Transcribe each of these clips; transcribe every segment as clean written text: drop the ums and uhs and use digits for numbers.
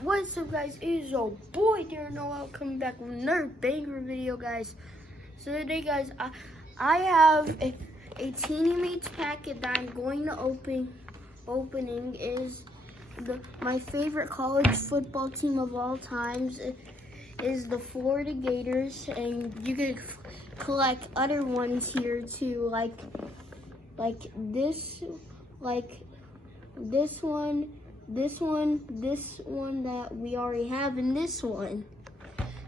What's up, guys? It is your boy Darren Noel coming back with another banger video, guys. So today, guys, I have a Teeny Mates packet that I'm going to opening is my favorite college football team of all times is the Florida Gators, and you can collect other ones here too, like this one, this one that we already have, and this one.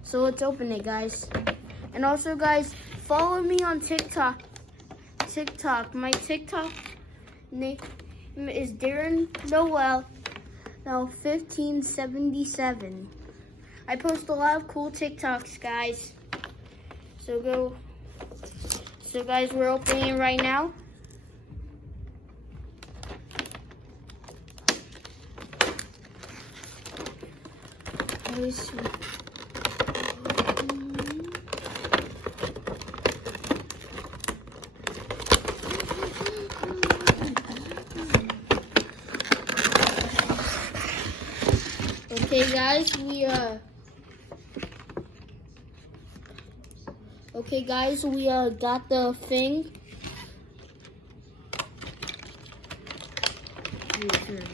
So let's open it, guys. And also, guys, follow me on TikTok. My TikTok name is Darren Noel, now 1577. I post a lot of cool TikToks, guys. So guys, we're opening it right now. Okay, guys, we got the thing. Return.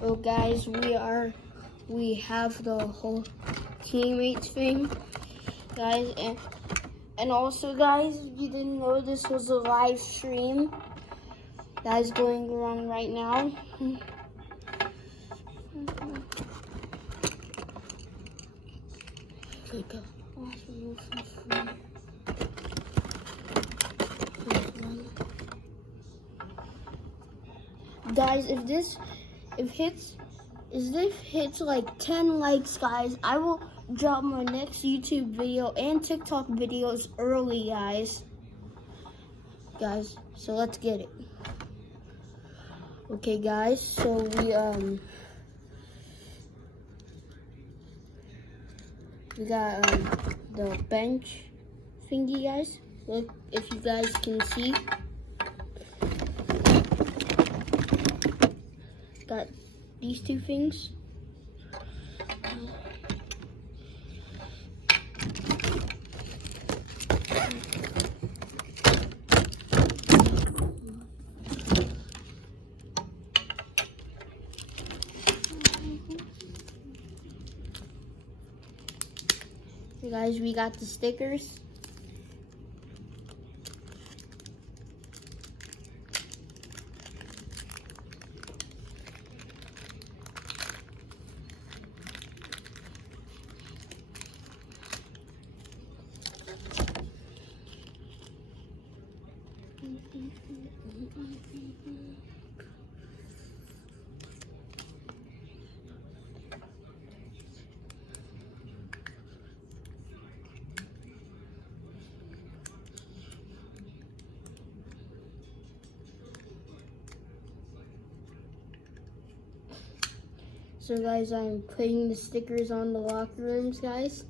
Well, guys, we have the whole teammates thing, guys, and also, guys, you didn't know this was a live stream that is going on right now. Guys, if this hits like 10 likes, guys, I will drop my next YouTube video and TikTok videos early, guys. So let's get it. Okay, guys, so we got the bench thingy, guys. Look, if you guys can see. Got these two things. So guys, we got the stickers. So guys, I'm putting the stickers on the locker rooms, guys.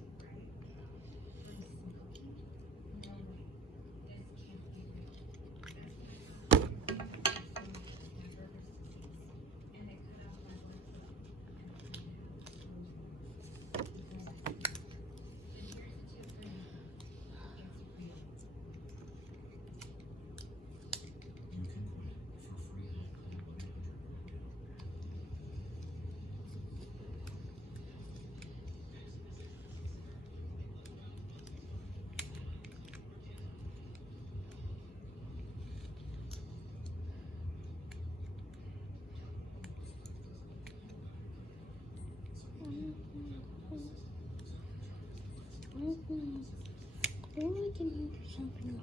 Then we can do something like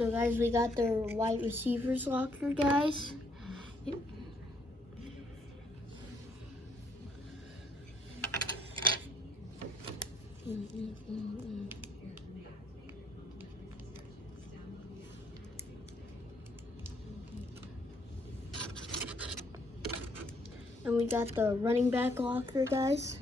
So guys, we got the wide receivers locker, guys. And we got the running back locker, guys.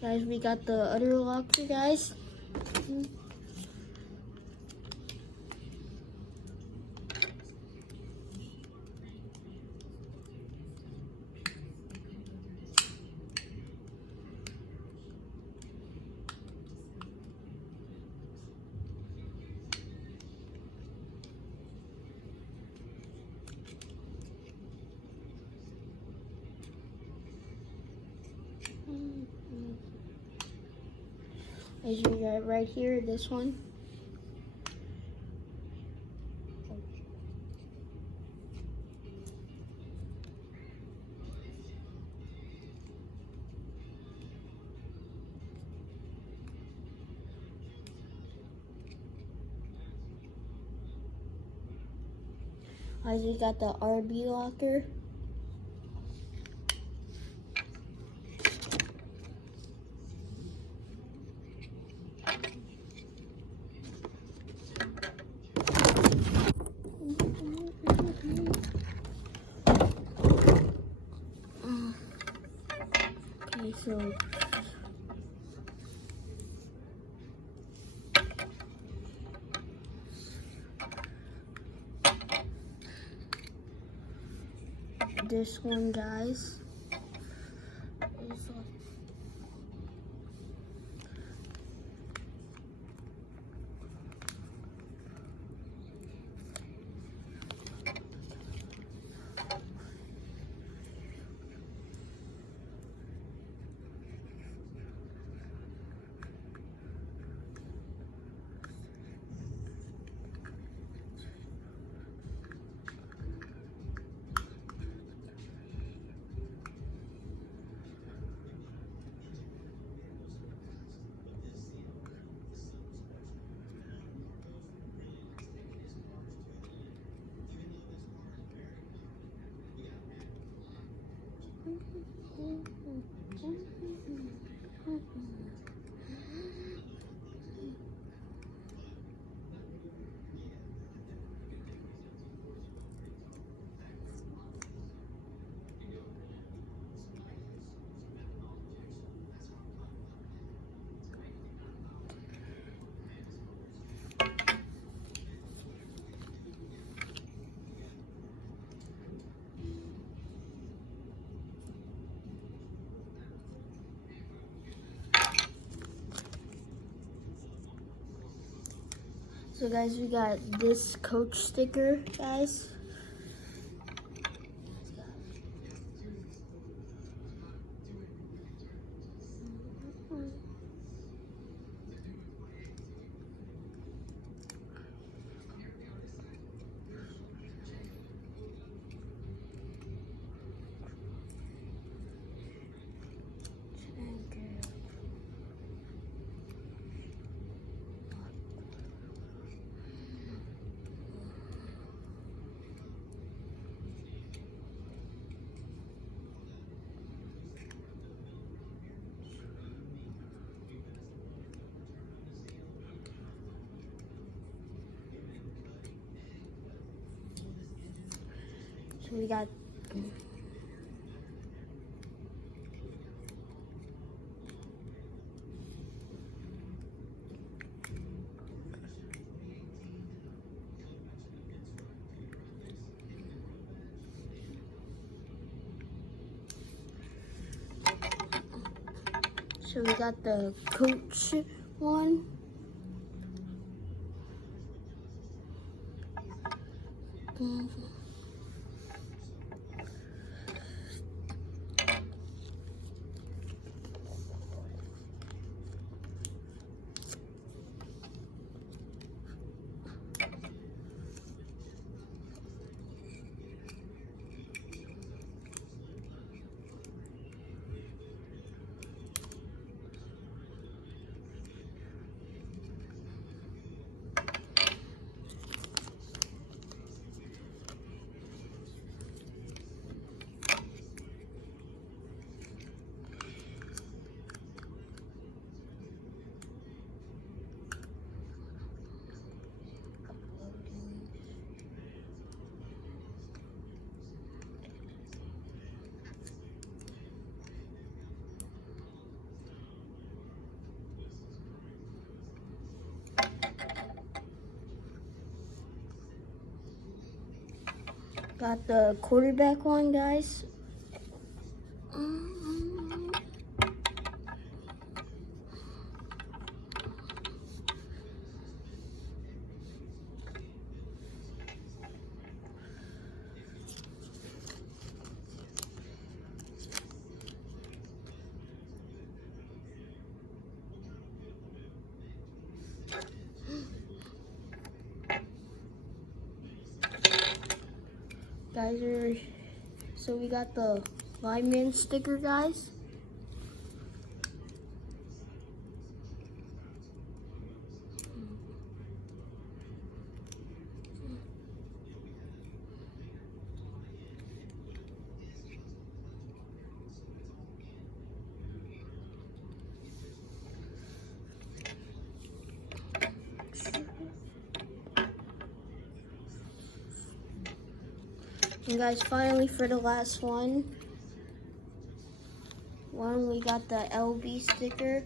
Guys, we got the other locker, guys. As you got right here, this one. As you got the RB locker. Okay, so this one, guys. So guys, we got this coach sticker, guys. we got the coach one. Got the quarterback one, guys. So we got the lineman sticker, guys. And guys, finally for the last one, we got the LB sticker.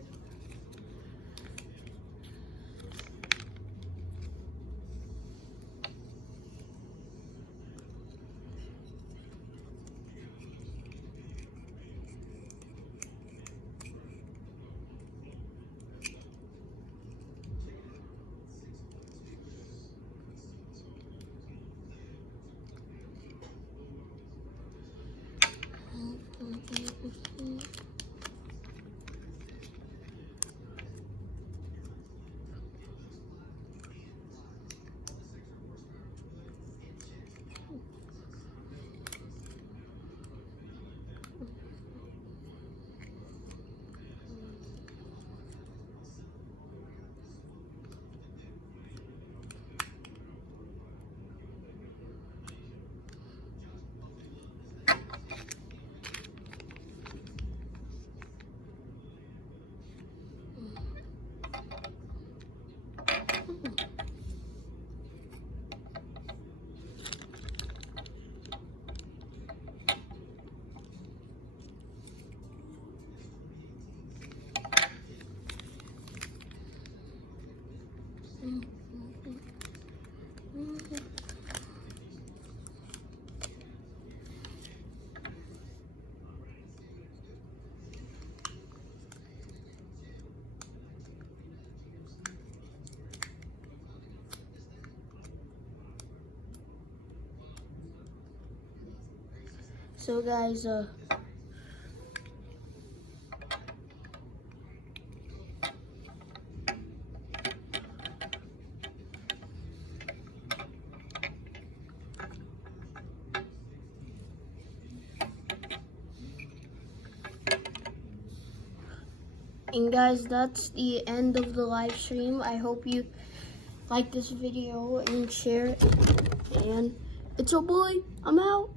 So guys, and guys, that's the end of the live stream. I hope you like this video and share it. And it's your boy. I'm out.